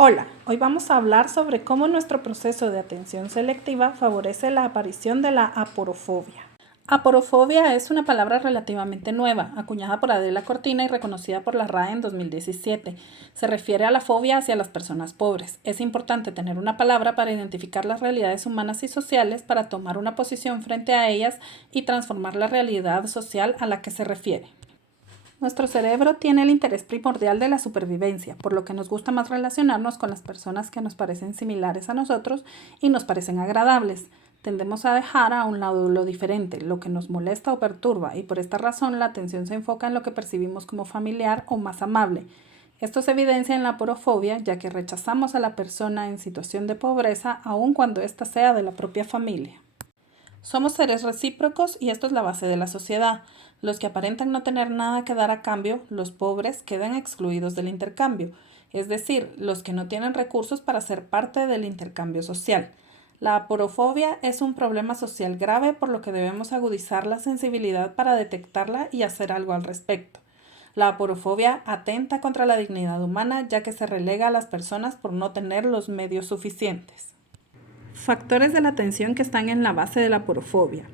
Hola, hoy vamos a hablar sobre cómo nuestro proceso de atención selectiva favorece la aparición de la aporofobia. Aporofobia es una palabra relativamente nueva, acuñada por Adela Cortina y reconocida por la RAE en 2017. Se refiere a la fobia hacia las personas pobres. Es importante tener una palabra para identificar las realidades humanas y sociales, para tomar una posición frente a ellas y transformar la realidad social a la que se refiere. Nuestro cerebro tiene el interés primordial de la supervivencia, por lo que nos gusta más relacionarnos con las personas que nos parecen similares a nosotros y nos parecen agradables. Tendemos a dejar a un lado lo diferente, lo que nos molesta o perturba, y por esta razón la atención se enfoca en lo que percibimos como familiar o más amable. Esto se evidencia en la aporofobia, ya que rechazamos a la persona en situación de pobreza, aun cuando ésta sea de la propia familia. Somos seres recíprocos y esto es la base de la sociedad. Los que aparentan no tener nada que dar a cambio, los pobres, quedan excluidos del intercambio, es decir, los que no tienen recursos para ser parte del intercambio social. La aporofobia es un problema social grave, por lo que debemos agudizar la sensibilidad para detectarla y hacer algo al respecto. La aporofobia atenta contra la dignidad humana, ya que se relega a las personas por no tener los medios suficientes. Factores de la atención que están en la base de la aporofobia.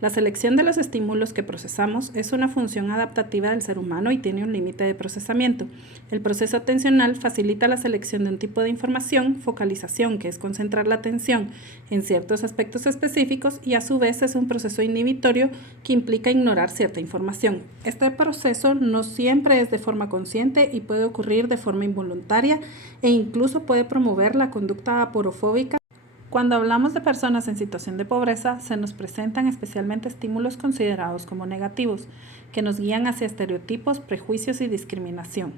La selección de los estímulos que procesamos es una función adaptativa del ser humano y tiene un límite de procesamiento. El proceso atencional facilita la selección de un tipo de información, focalización, que es concentrar la atención en ciertos aspectos específicos, y a su vez es un proceso inhibitorio que implica ignorar cierta información. Este proceso no siempre es de forma consciente y puede ocurrir de forma involuntaria e incluso puede promover la conducta aporofóbica. Cuando hablamos de personas en situación de pobreza, se nos presentan especialmente estímulos considerados como negativos, que nos guían hacia estereotipos, prejuicios y discriminación.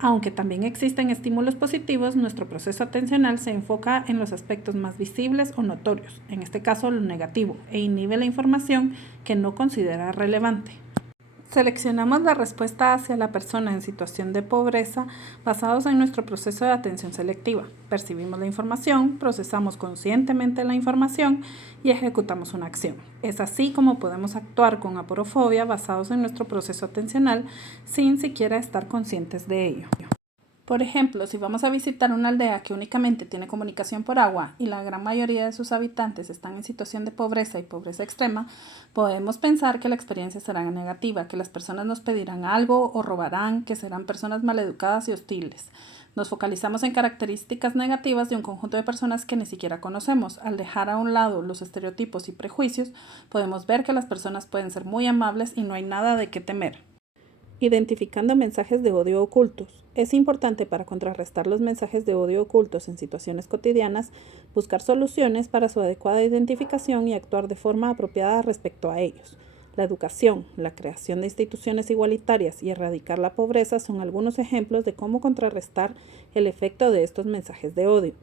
Aunque también existen estímulos positivos, nuestro proceso atencional se enfoca en los aspectos más visibles o notorios, en este caso lo negativo, e inhibe la información que no considera relevante. Seleccionamos la respuesta hacia la persona en situación de pobreza basados en nuestro proceso de atención selectiva. Percibimos la información, procesamos conscientemente la información y ejecutamos una acción. Es así como podemos actuar con aporofobia basados en nuestro proceso atencional sin siquiera estar conscientes de ello. Por ejemplo, si vamos a visitar una aldea que únicamente tiene comunicación por agua y la gran mayoría de sus habitantes están en situación de pobreza y pobreza extrema, podemos pensar que la experiencia será negativa, que las personas nos pedirán algo o robarán, que serán personas maleducadas y hostiles. Nos focalizamos en características negativas de un conjunto de personas que ni siquiera conocemos. Al dejar a un lado los estereotipos y prejuicios, podemos ver que las personas pueden ser muy amables y no hay nada de qué temer. Identificando mensajes de odio ocultos. Es importante, para contrarrestar los mensajes de odio ocultos en situaciones cotidianas, buscar soluciones para su adecuada identificación y actuar de forma apropiada respecto a ellos. La educación, la creación de instituciones igualitarias y erradicar la pobreza son algunos ejemplos de cómo contrarrestar el efecto de estos mensajes de odio.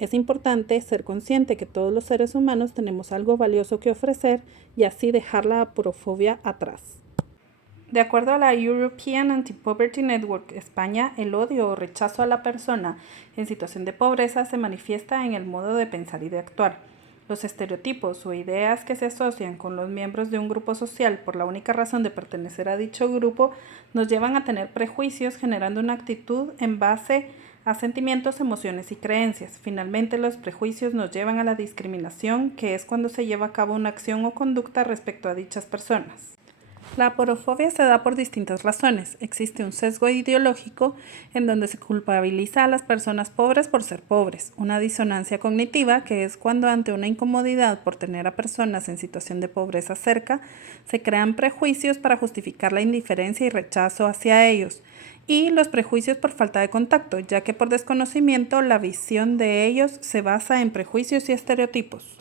Es importante ser consciente que todos los seres humanos tenemos algo valioso que ofrecer y así dejar la aporofobia atrás. De acuerdo a la European Anti-Poverty Network España, el odio o rechazo a la persona en situación de pobreza se manifiesta en el modo de pensar y de actuar. Los estereotipos o ideas que se asocian con los miembros de un grupo social por la única razón de pertenecer a dicho grupo nos llevan a tener prejuicios, generando una actitud en base a sentimientos, emociones y creencias. Finalmente, los prejuicios nos llevan a la discriminación, que es cuando se lleva a cabo una acción o conducta respecto a dichas personas. La aporofobia se da por distintas razones. Existe un sesgo ideológico en donde se culpabiliza a las personas pobres por ser pobres, una disonancia cognitiva, que es cuando ante una incomodidad por tener a personas en situación de pobreza cerca, se crean prejuicios para justificar la indiferencia y rechazo hacia ellos, y los prejuicios por falta de contacto, ya que por desconocimiento la visión de ellos se basa en prejuicios y estereotipos.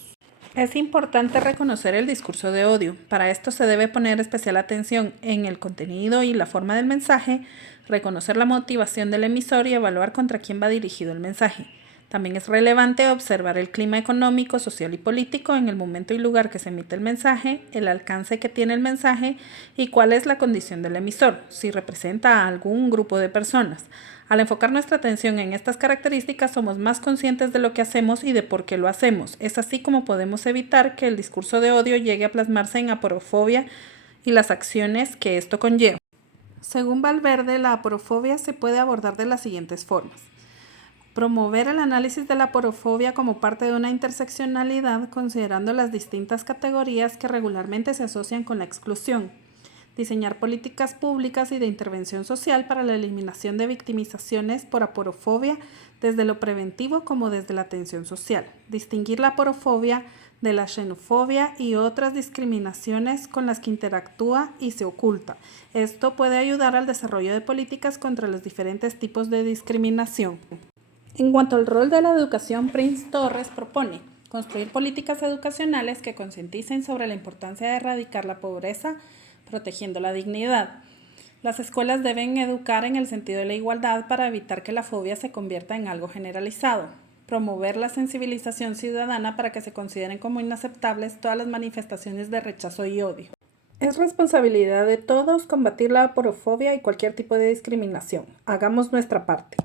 Es importante reconocer el discurso de odio. Para esto se debe poner especial atención en el contenido y la forma del mensaje, reconocer la motivación del emisor y evaluar contra quién va dirigido el mensaje. También es relevante observar el clima económico, social y político en el momento y lugar que se emite el mensaje, el alcance que tiene el mensaje y cuál es la condición del emisor, si representa a algún grupo de personas. Al enfocar nuestra atención en estas características, somos más conscientes de lo que hacemos y de por qué lo hacemos. Es así como podemos evitar que el discurso de odio llegue a plasmarse en aporofobia y las acciones que esto conlleva. Según Valverde, la aporofobia se puede abordar de las siguientes formas. Promover el análisis de la aporofobia como parte de una interseccionalidad, considerando las distintas categorías que regularmente se asocian con la exclusión. Diseñar políticas públicas y de intervención social para la eliminación de victimizaciones por aporofobia desde lo preventivo como desde la atención social. Distinguir la aporofobia de la xenofobia y otras discriminaciones con las que interactúa y se oculta. Esto puede ayudar al desarrollo de políticas contra los diferentes tipos de discriminación. En cuanto al rol de la educación, Prince Torres propone construir políticas educacionales que concienticen sobre la importancia de erradicar la pobreza, protegiendo la dignidad. Las escuelas deben educar en el sentido de la igualdad para evitar que la fobia se convierta en algo generalizado. Promover la sensibilización ciudadana para que se consideren como inaceptables todas las manifestaciones de rechazo y odio. Es responsabilidad de todos combatir la aporofobia y cualquier tipo de discriminación. Hagamos nuestra parte.